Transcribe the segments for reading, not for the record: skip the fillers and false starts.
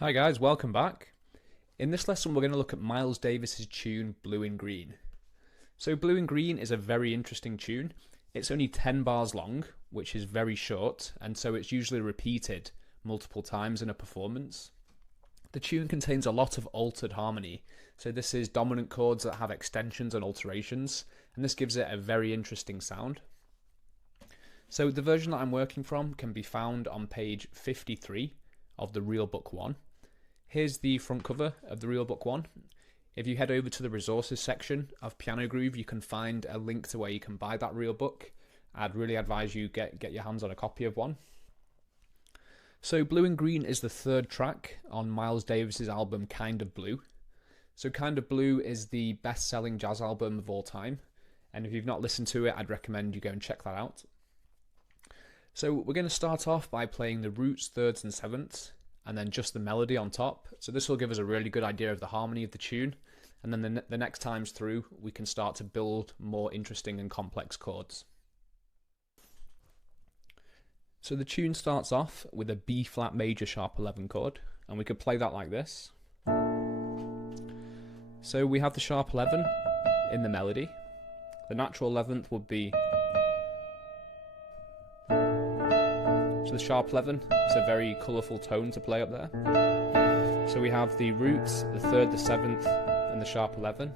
Hi guys, welcome back. In this lesson we're going to look at Miles Davis's tune Blue and Green. So Blue and Green is a very interesting tune. It's only 10 bars long, which is very short, and so it's usually repeated multiple times in a performance. The tune contains a lot of altered harmony, so this is dominant chords that have extensions and alterations, and this gives it a very interesting sound. So the version that I'm working from can be found on page 53 of the Real Book 1. Here's the front cover of the Real Book 1. If you head over to the resources section of Piano Groove, you can find a link to where you can buy that real book. I'd really advise you get your hands on a copy of one. So Blue and Green is the third track on Miles Davis's album Kind of Blue. So Kind of Blue is the best-selling jazz album of all time, and if you've not listened to it, I'd recommend you go and check that out. So we're going to start off by playing the roots, thirds and sevenths, and then just the melody on top. So this will give us a really good idea of the harmony of the tune, and then the next times through we can start to build more interesting and complex chords. So the tune starts off with a B flat major sharp 11 chord, and we could play that like this. So we have the sharp 11 in the melody. The natural 11th would be, so the sharp 11 is a very colourful tone to play up there. So we have the roots, the third, the 7th, and the sharp 11.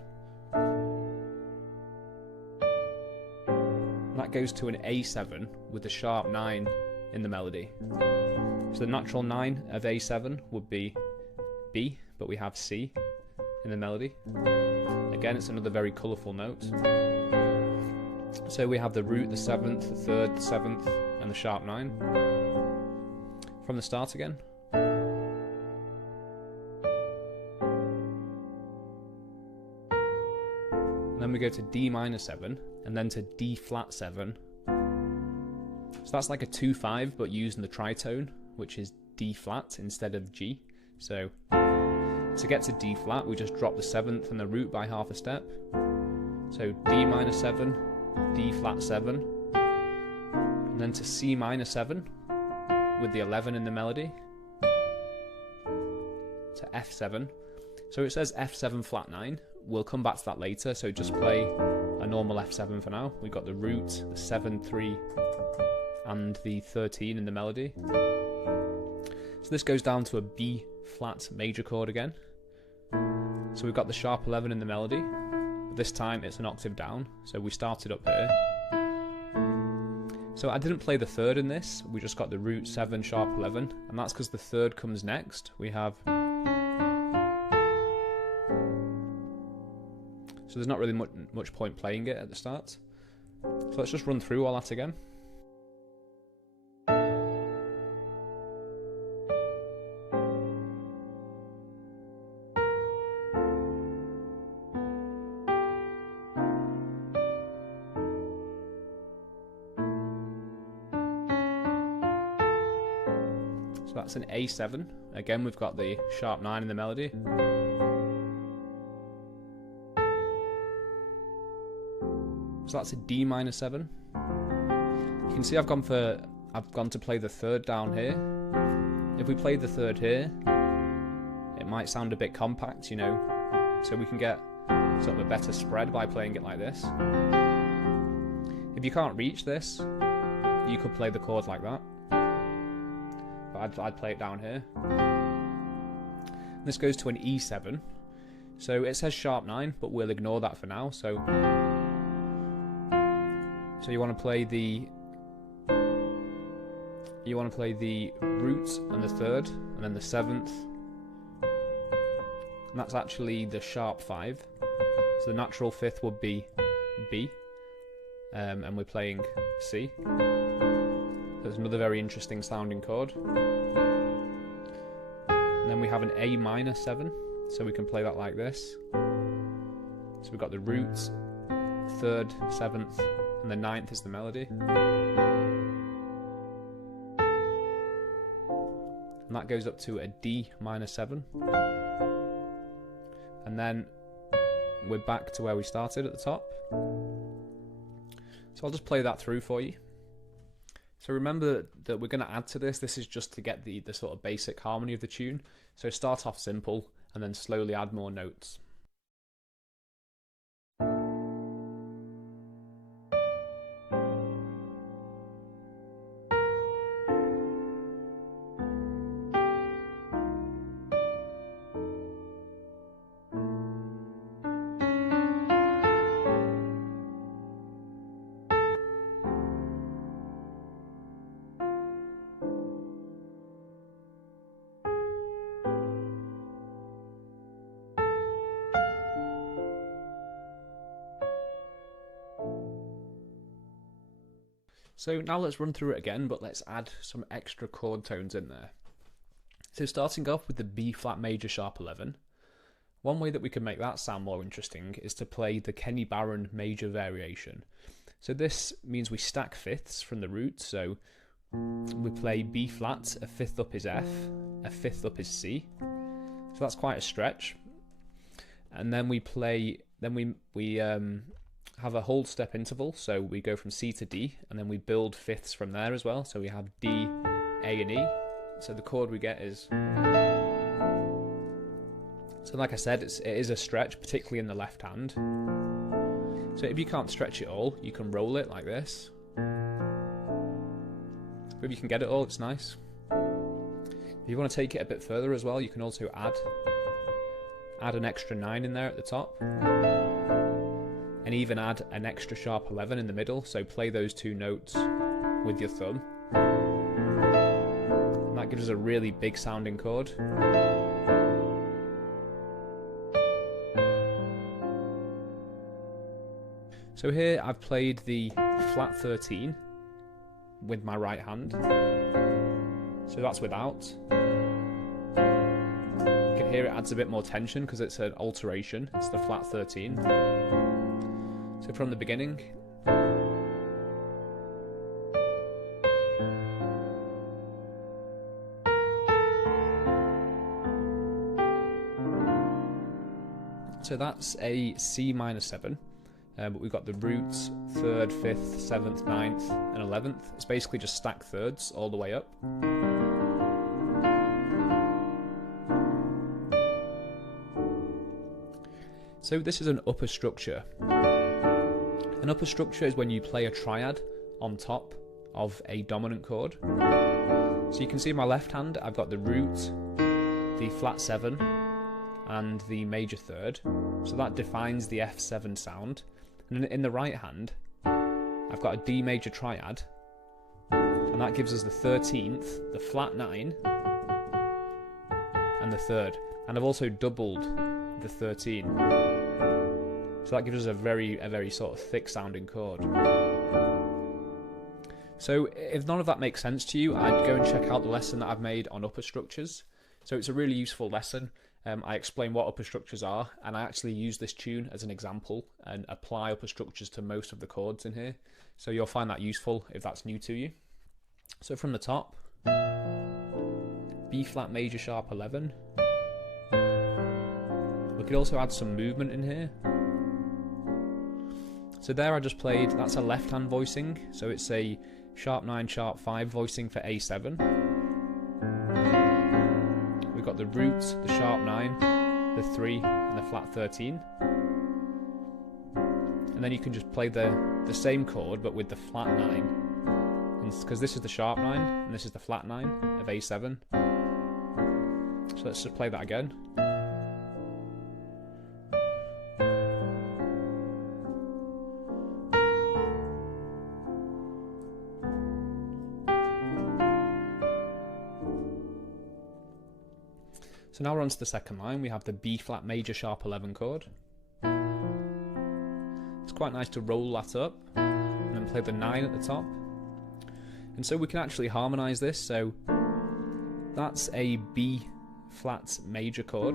And that goes to an A7 with the sharp 9 in the melody. So the natural 9 of A7 would be B, but we have C in the melody. Again, it's another very colourful note. So we have the root, the 7th, the 3rd, the 7th, and the sharp 9. From the start again. And then we go to D minor 7, and then to D flat 7. So that's like a 2-5, but using the tritone, which is D flat instead of G. So to get to D flat, we just drop the 7th and the root by half a step. So D minor 7, D flat 7, and then to C minor 7 with the 11 in the melody, to F7. So it says F7 flat 9. We'll come back to that later, so just play a normal F7 for now. We've got the root, the 7, 3, and the 13 in the melody. So this goes down to a B flat major chord again. So we've got the sharp 11 in the melody. This time it's an octave down, so we started up here. So I didn't play the third in this, we just got the root, 7, sharp 11, and that's because the third comes next. We have... So there's not really much point playing it at the start. So let's just run through all that again. So that's an A7. Again, we've got the sharp 9 in the melody. So that's a D minor 7. You can see I've gone to play the third down here. If we played the third here, it might sound a bit compact, you know, so we can get sort of a better spread by playing it like this. If you can't reach this, you could play the chord like that. I'd play it down here. This goes to an E7. So it says sharp 9, but we'll ignore that for now. So you want to play the root and the 3rd, and then the 7th. And that's actually the sharp 5. So the natural 5th would be B, and we're playing C. There's another very interesting sounding chord. And then we have an A minor 7, so we can play that like this. So we've got the root, 3rd, 7th, and the 9th is the melody. And that goes up to a D minor 7. And then we're back to where we started at the top. So I'll just play that through for you. So remember that we're going to add to this. This is just to get the sort of basic harmony of the tune. So start off simple and then slowly add more notes. So now let's run through it again, but let's add some extra chord tones in there. So starting off with the B flat major sharp 11, one way that we can make that sound more interesting is to play the Kenny Barron major variation. So this means we stack fifths from the root, so we play B flat, a fifth up is F, a fifth up is C. So that's quite a stretch. And then we play, we have a hold step interval, so we go from C to D, and then we build fifths from there as well. So we have D, A, and E. So the chord we get is. So like I said, it is a stretch, particularly in the left hand. So if you can't stretch it all, you can roll it like this. If you can get it all, it's nice. If you want to take it a bit further as well, you can also add an extra 9 in there at the top. And even add an extra sharp 11 in the middle, so play those two notes with your thumb. And that gives us a really big sounding chord. So here I've played the flat 13 with my right hand. So that's without. You can hear it adds a bit more tension because it's an alteration. It's the flat 13. So from the beginning. So that's a C minor 7, but we've got the roots, 3rd, 5th, 7th, 9th, and 11th. It's basically just stacked thirds all the way up. So this is an upper structure. An upper structure is when you play a triad on top of a dominant chord. So you can see in my left hand I've got the root, the flat 7, and the major 3rd. So that defines the F7 sound. And in the right hand I've got a D major triad, and that gives us the 13th, the flat 9, and the 3rd. And I've also doubled the 13. So that gives us a very sort of thick sounding chord. So if none of that makes sense to you, I'd go and check out the lesson that I've made on upper structures. So it's a really useful lesson. I explain what upper structures are, and I actually use this tune as an example and apply upper structures to most of the chords in here. So you'll find that useful if that's new to you. So from the top, B flat major sharp 11. We could also add some movement in here. So there I just played, that's a left hand voicing, so it's a sharp 9, sharp 5 voicing for A7. We've got the root, the sharp 9, the 3, and the flat 13. And then you can just play the same chord but with the flat 9. Because this is the sharp 9 and this is the flat 9 of A7. So let's just play that again. So now we're on to the second line. We have the B flat major sharp 11 chord. It's quite nice to roll that up and then play the 9 at the top. And so we can actually harmonise this. So that's a B flat major chord,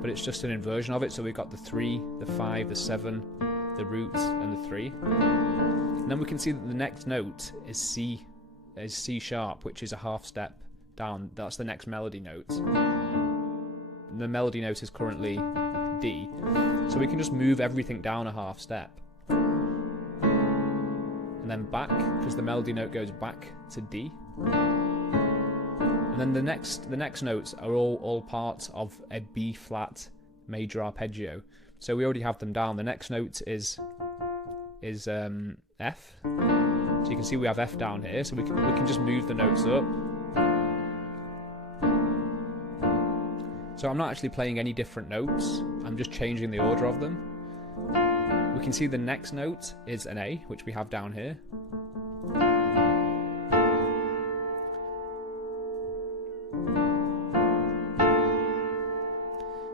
but it's just an inversion of it. So we've got the 3, the 5, the 7, the root, and the 3. And then we can see that the next note is C sharp, which is a half step down. That's the next melody note. The melody note is currently D, so we can just move everything down a half step. And and then back, because the melody note goes back to D. And then the next notes are all parts of a B flat major arpeggio. So we already have them down. The next note is F. So you can see we have F down here. So we can just move the notes up. So I'm not actually playing any different notes. I'm just changing the order of them. We can see the next note is an A, which we have down here.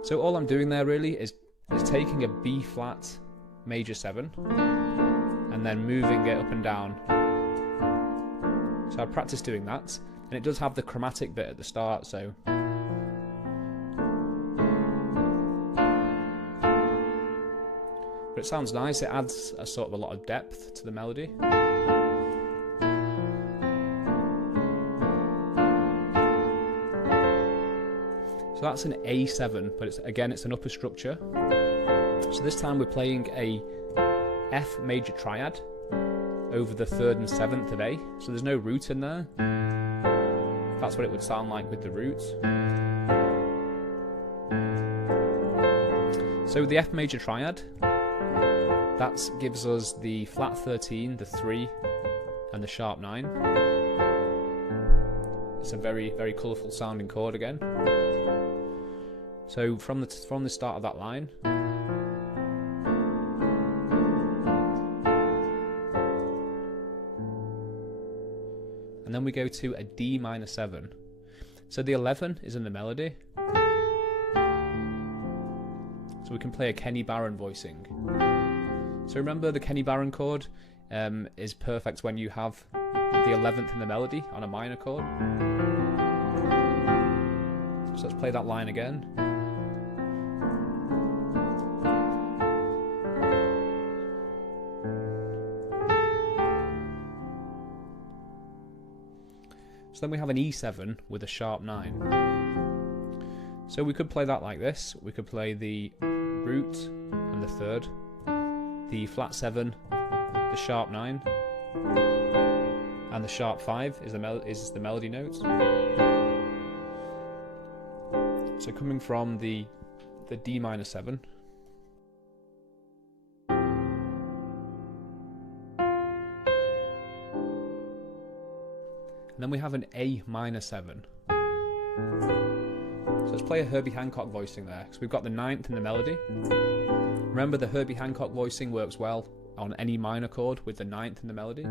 So all I'm doing there really is taking a B flat major 7 and then moving it up and down. So I practice doing that, and it does have the chromatic bit at the start, so but it sounds nice. It adds a sort of a lot of depth to the melody. So that's an A7, but it's an upper structure. So this time we're playing a F major triad over the 3rd and 7th of A. So there's no root in there. That's what it would sound like with the roots. So the F major triad, that gives us the flat 13, the 3, and the sharp 9. It's a very, very colourful sounding chord again. So from the start of that line, and then we go to a D minor 7. So the 11 is in the melody. So we can play a Kenny Barron voicing. So remember, the Kenny Barron chord is perfect when you have the 11th in the melody on a minor chord. So let's play that line again. So then we have an E7 with a sharp 9. So we could play that like this. We could play the root and the 3rd, the flat 7, the sharp 9, and the sharp 5 is the melody note. So coming from the D minor 7, and then we have an A minor 7. So let's play a Herbie Hancock voicing there, because we've got the 9th in the melody. Remember, the Herbie Hancock voicing works well on any minor chord with the 9th in the melody.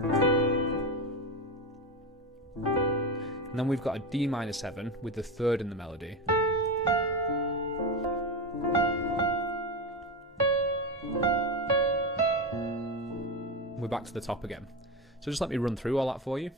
And then we've got a D minor 7 with the 3rd in the melody. We're back to the top again. So just let me run through all that for you.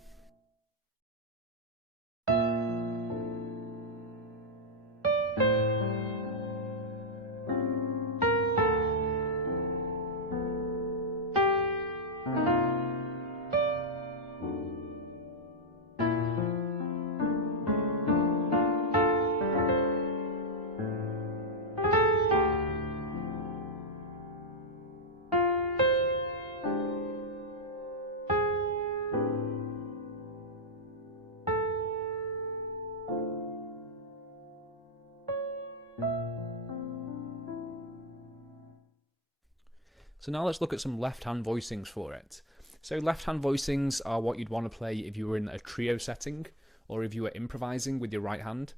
So now let's look at some left-hand voicings for it. So left-hand voicings are what you'd want to play if you were in a trio setting or if you were improvising with your right hand.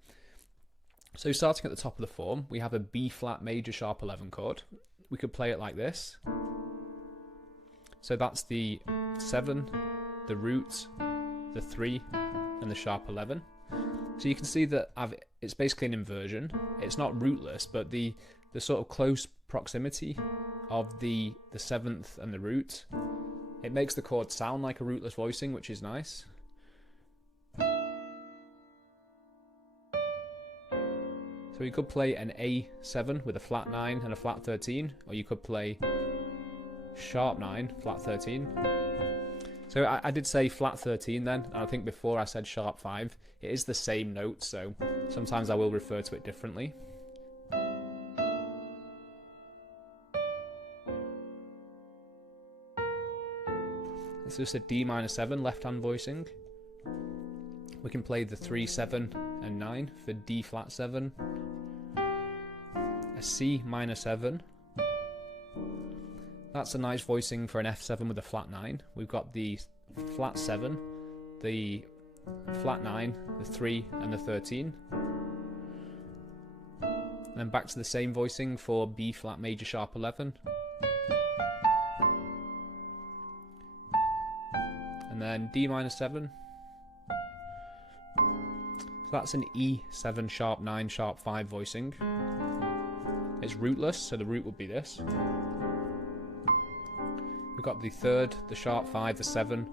So starting at the top of the form, we have a B flat major sharp 11 chord. We could play it like this. So that's the 7, the root, the 3, and the sharp 11. So you can see that it's basically an inversion. It's not rootless, but the sort of close proximity of the 7th and the root, it makes the chord sound like a rootless voicing, which is nice. So you could play an A7 with a flat 9 and a flat 13, or you could play sharp 9, flat 13. So I did say flat 13 then, and I think before I said sharp 5. It is the same note, so sometimes I will refer to it differently. It's just a D minor 7 left-hand voicing. We can play the 3, 7, and 9 for D flat 7. A C minor 7. That's a nice voicing for an F7 with a flat 9. We've got the flat 7, the flat 9, the 3, and the 13. And then back to the same voicing for B flat major sharp 11. And then D minor 7. So that's an E7 sharp 9 sharp 5 voicing. It's rootless, so the root would be this. We've got the 3rd, the sharp 5, the 7,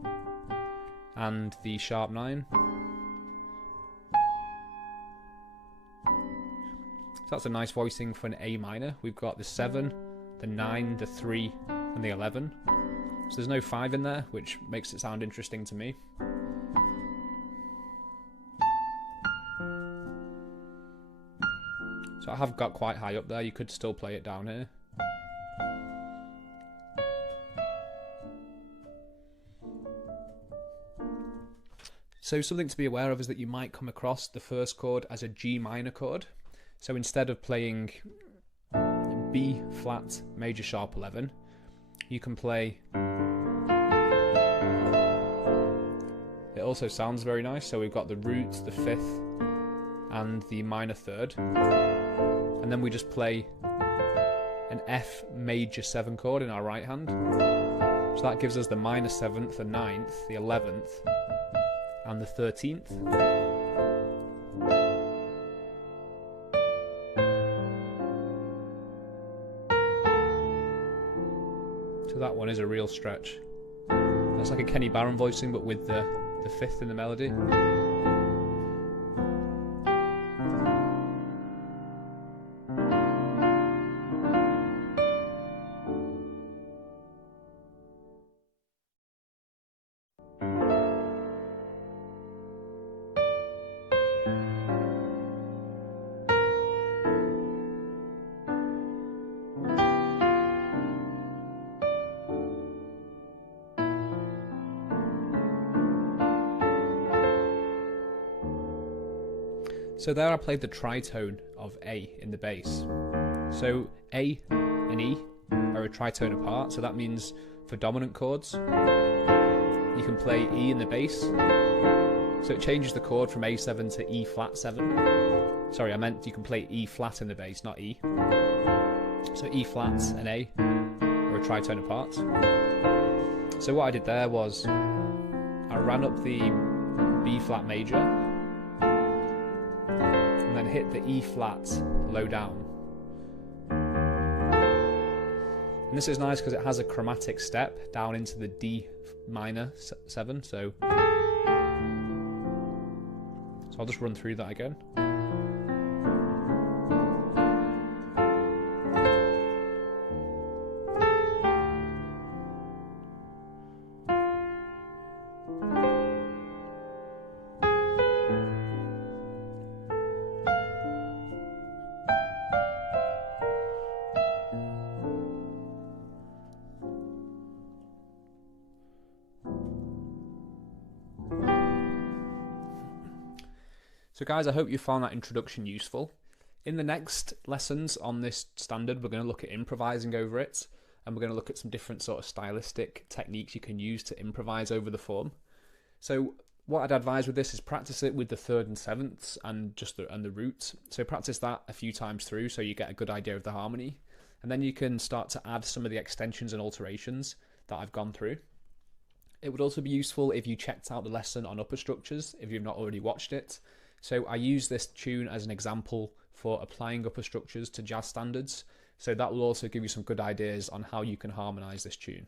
and the sharp 9. So that's a nice voicing for an A minor. We've got the 7, the 9, the 3, and the 11. So there's no 5 in there, which makes it sound interesting to me. So I have got quite high up there. You could still play it down here. So something to be aware of is that you might come across the first chord as a G minor chord. So instead of playing B flat major sharp 11, you can play... It also sounds very nice. So we've got the root, the 5th, and the minor 3rd. And then we just play an F major 7 chord in our right hand. So that gives us the minor 7th, the 9th, the 11th, and the 13th. So that one is a real stretch. That's like a Kenny Barron voicing, but with the 5th in the melody. So there I played the tritone of A in the bass. So A and E are a tritone apart, so that means for dominant chords, you can play E in the bass. So it changes the chord from A7 to E flat 7. Sorry, I meant you can play E flat in the bass, not E. So E flat and A are a tritone apart. So what I did there was I ran up the B flat major, and then hit the E flat low down. And this is nice because it has a chromatic step down into the D minor 7, so I'll just run through that again. So guys, I hope you found that introduction useful. In the next lessons on this standard, we're going to look at improvising over it, and we're going to look at some different sort of stylistic techniques you can use to improvise over the form. So what I'd advise with this is practice it with the 3rd and 7ths and the root. So practice that a few times through so you get a good idea of the harmony. And then you can start to add some of the extensions and alterations that I've gone through. It would also be useful if you checked out the lesson on upper structures if you've not already watched it. So I use this tune as an example for applying upper structures to jazz standards. So that will also give you some good ideas on how you can harmonise this tune.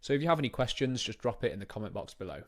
So if you have any questions, just drop it in the comment box below.